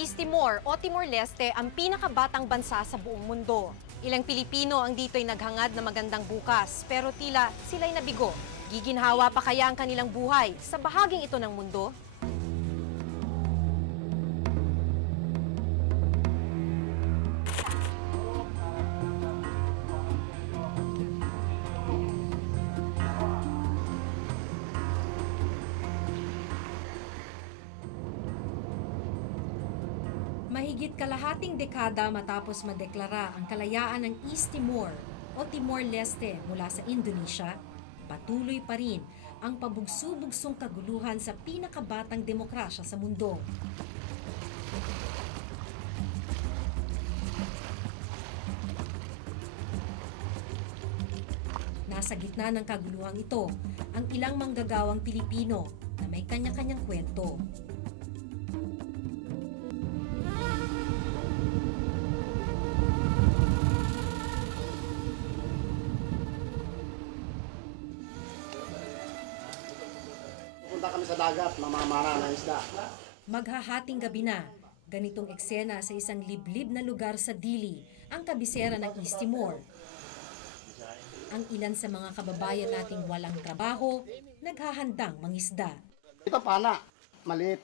East Timor o Timor-Leste ang pinakabatang bansa sa buong mundo. Ilang Pilipino ang dito'y naghangad na magandang bukas, pero tila sila'y nabigo. Giginhawa pa kaya ang kanilang buhay sa bahaging ito ng mundo? Mahigit kalahating dekada matapos madeklara ang kalayaan ng East Timor o Timor-Leste mula sa Indonesia, patuloy pa rin ang pabugso-bugsong kaguluhan sa pinakabatang demokrasya sa mundo. Nasa gitna ng kaguluhang ito ang ilang manggagawang Pilipino na may kanya-kanyang kwento. Punta kami sa dagat, mamamara ng isda. Maghahating gabi na, ganitong eksena sa isang liblib na lugar sa Dili, ang kabisera ng East Timor. Ang ilan sa mga kababayan nating walang trabaho, naghahandang mangisda. Ito pana, maliit,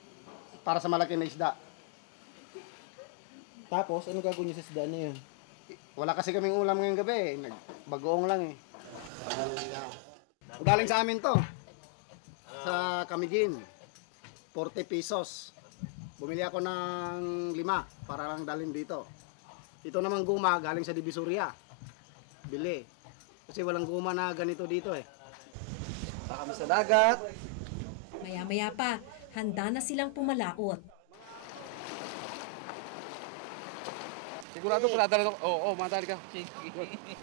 para sa malaki na isda. Tapos, ano gagawin niyo sa isda na yun? Wala kasi kaming ulam ngayong gabi, bagoong lang eh. Galing sa amin to, sa Camiguin, 40 pesos. Bumili ako ng 5 para lang dalhin dito. Ito naman guma, galing sa Divisoria. Bili. Kasi walang guma na ganito dito eh. Baka kami sa dagat. Maya-maya pa, handa na silang pumalaot. Sigurado madali ka. Oo, madali ka.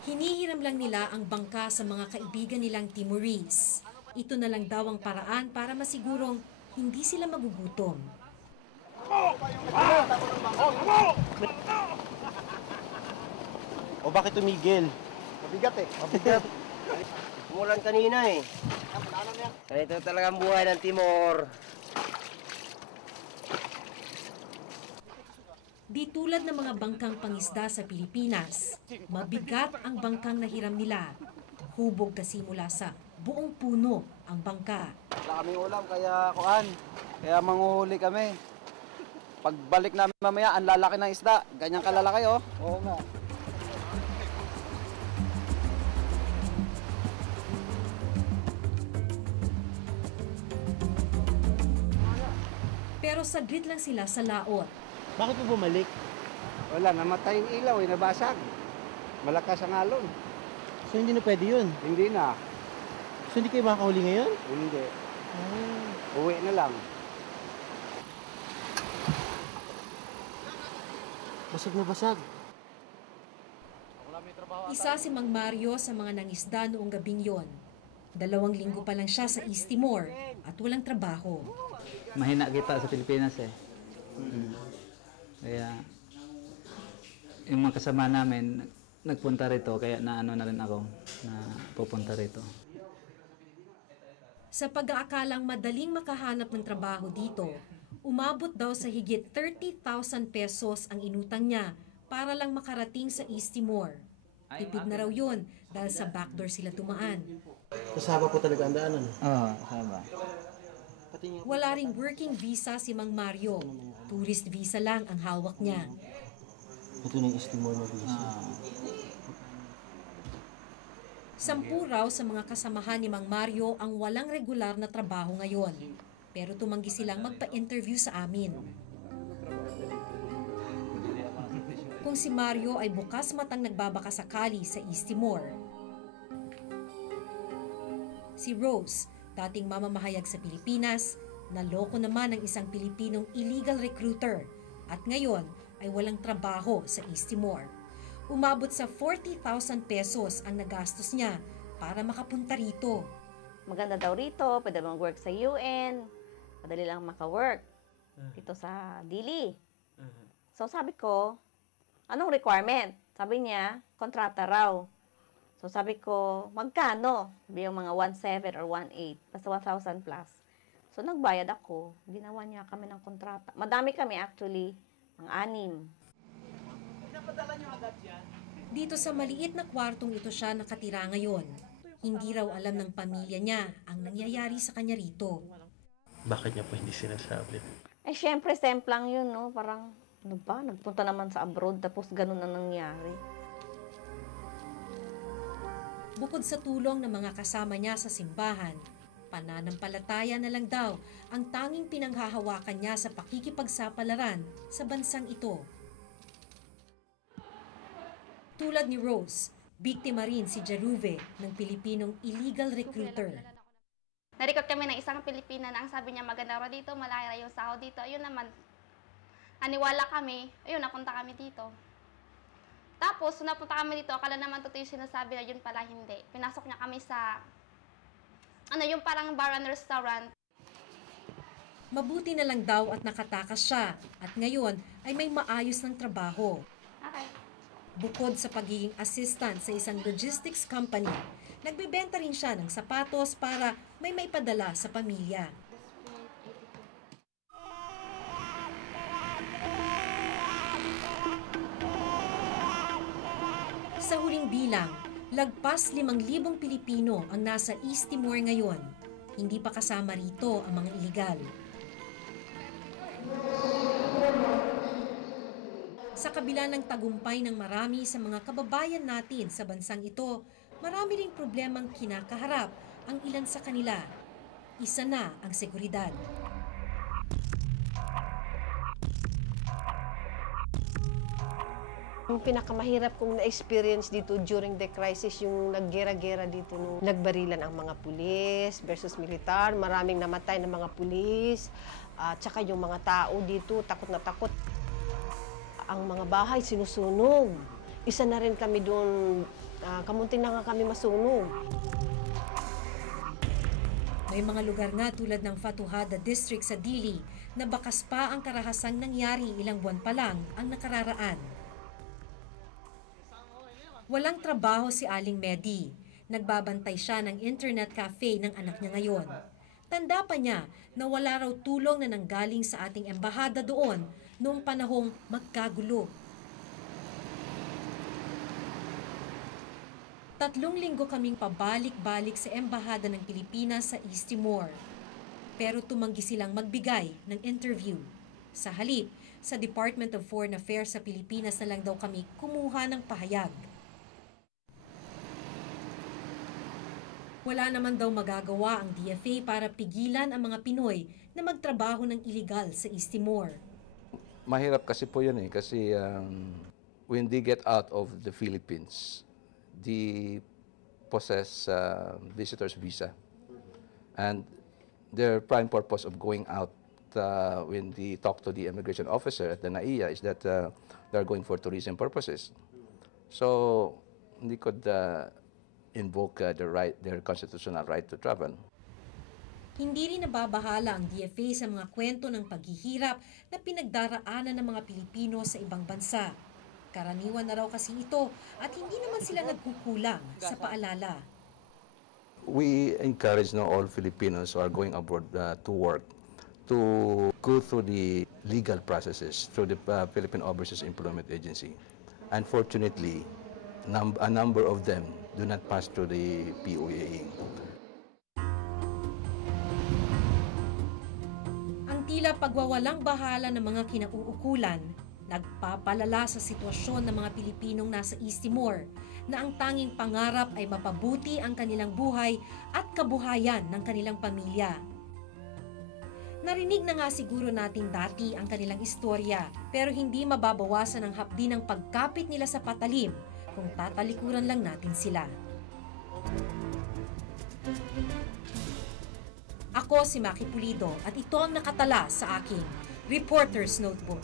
Hinihiram lang nila ang bangka sa mga kaibigan nilang Timorese. Ito na lang daw ang paraan para masigurong hindi sila magugutom. O bakit tumigil? Mabigat eh. Mabigat. Umulan kanina eh. Ganito talaga ang buhay ng Timor. Di tulad ng mga bangkang pangisda sa Pilipinas, mabigat ang bangkang nahiram nila. Hubog kasi mula sa buong puno ang bangka. Wala kaming ulam, kaya manguhuli kami. Pagbalik namin mamaya, ang lalaki ng isda. Ganyan kalalaki, oh. Oo nga. Pero saglit lang sila sa laot. Bakit mo bumalik? Wala, namatay yung ilaw eh, nabasag. Malakas ang alon. So hindi na pwede yun? Hindi na. So hindi kayo makakahuli ngayon? Hindi. Uwi na lang. Basag na basag. Isa si Mang Mario sa mga nangisda noong gabing yon. 2 linggo pa lang siya sa East Timor at walang trabaho. Mahina kita sa Pilipinas eh. Kaya yung mga kasama namin nagpunta rito, kaya naano na rin ako na pupunta rito. Sa pag-aakalang madaling makahanap ng trabaho dito, umabot daw sa higit 30,000 pesos ang inutang niya para lang makarating sa East Timor. Tipid na raw yun dahil sa backdoor sila tumaan. Kasama po talaga ang daanan. Oo, haba. Wala ring working visa si Mang Mario. Tourist visa lang ang hawak niya. Ito na yung Istimor na visa. 10 raw sa mga kasamahan ni Mang Mario ang walang regular na trabaho ngayon. Pero tumanggi silang magpa-interview sa amin. Kung si Mario ay bukas matang nagbabakasakali sa East Timor. Si Rose, dating mamamahayag sa Pilipinas, naloko naman ng isang Pilipinong illegal recruiter at ngayon ay walang trabaho sa East Timor. Umabot sa 40,000 pesos ang nagastos niya para makapunta rito. Maganda daw rito, pwede mag-work sa UN, madali lang maka-work dito sa Dili. So sabi ko, anong requirement? Sabi niya, kontrata raw. So sabi ko, magkano? Sabi yung mga 1.7 or 1.8, basta 1,000 plus. So nagbayad ako, ginawa niya kami ng kontrata. Madami kami actually, ang 6. Dito sa maliit na kwartong ito siya nakatira ngayon. Hindi raw alam ng pamilya niya ang nangyayari sa kanya rito. Bakit niya po hindi sinasabi? Eh, syempre, semplang yun, no? Parang, ano ba? Nagpunta naman sa abroad, tapos ganun ang nangyari. Bukod sa tulong ng mga kasama niya sa simbahan, pananampalataya na lang daw ang tanging pinanghahawakan niya sa pakikipagsapalaran sa bansang ito. Tulad ni Rose, biktima rin si Jeruve ng Pilipinong illegal recruiter. Narecord kami ng isang Pilipina na ang sabi niya maganda raw dito, malaki raw yung sahod dito. Ayun naman, naniwala kami, ayun, napunta kami dito. Tapos, napunta kami dito, akala naman totoo yung sinasabi na yun pala hindi. Pinasok niya kami sa, yung parang bar and restaurant. Mabuti na lang daw at nakatakas siya at ngayon ay may maayos ng trabaho. Okay. Bukod sa pagiging assistant sa isang logistics company, nagbebenta rin siya ng sapatos para may maipadala sa pamilya. Sa huling bilang, lagpas 5,000 Pilipino ang nasa East Timor ngayon. Hindi pa kasama rito ang mga iligal. Sa kabila ng tagumpay ng marami sa mga kababayan natin sa bansang ito, marami ring problemang kinakaharap ang ilan sa kanila. Isa na ang seguridad. Yung pinakamahirap kong na-experience dito during the crisis, yung naggera-gera dito, nung nagbarilan ang mga pulis versus militar, maraming namatay ng mga pulis, at saka yung mga tao dito, takot na takot. Ang mga bahay sinusunog. Isa na rin kami doon, kamunti na nga kami masunog. May mga lugar nga tulad ng Fatuhada District sa Dili na bakas pa ang karahasang nangyari ilang buwan pa lang ang nakararaan. Walang trabaho si Aling Medi. Nagbabantay siya ng internet cafe ng anak niya ngayon. Tanda pa niya na wala raw tulong na nanggaling sa ating embahada doon noong panahong magkagulo. 3 linggo kaming pabalik-balik sa embahada ng Pilipinas sa East Timor. Pero tumanggi silang magbigay ng interview. Sa halip, sa Department of Foreign Affairs sa Pilipinas na lang daw kami kumuha ng pahayag. Wala naman daw magagawa ang DFA para pigilan ang mga Pinoy na magtrabaho ng iligal sa East Timor. Mahirap kasi po yun kasi when they get out of the Philippines, they possess visitor's visa. And their prime purpose of going out when they talk to the immigration officer at the NAIA is that they're going for tourism purposes. So, hindi could invoke their constitutional right to travel. Hindi rin nababahala ang DFA sa mga kwento ng paghihirap na pinagdaraanan ng mga Pilipino sa ibang bansa. Karaniwan na raw kasi ito at hindi naman sila nagkukulang sa paalala. We encourage all Filipinos who are going abroad to work to go through the legal processes through the Philippine Overseas Employment Agency. Unfortunately, a number of them do not pass through the POAA. Ang tila pagwawalang bahala ng mga kinauukulan, nagpapalala sa sitwasyon ng mga Pilipinong nasa East Timor na ang tanging pangarap ay mapabuti ang kanilang buhay at kabuhayan ng kanilang pamilya. Narinig na nga siguro natin dati ang kanilang istorya, pero hindi mababawasan ang hapdi ng pagkapit nila sa patalim kung tatalikuran lang natin sila. Ako si Maki Pulido at ito ang nakatala sa aking Reporter's Notebook.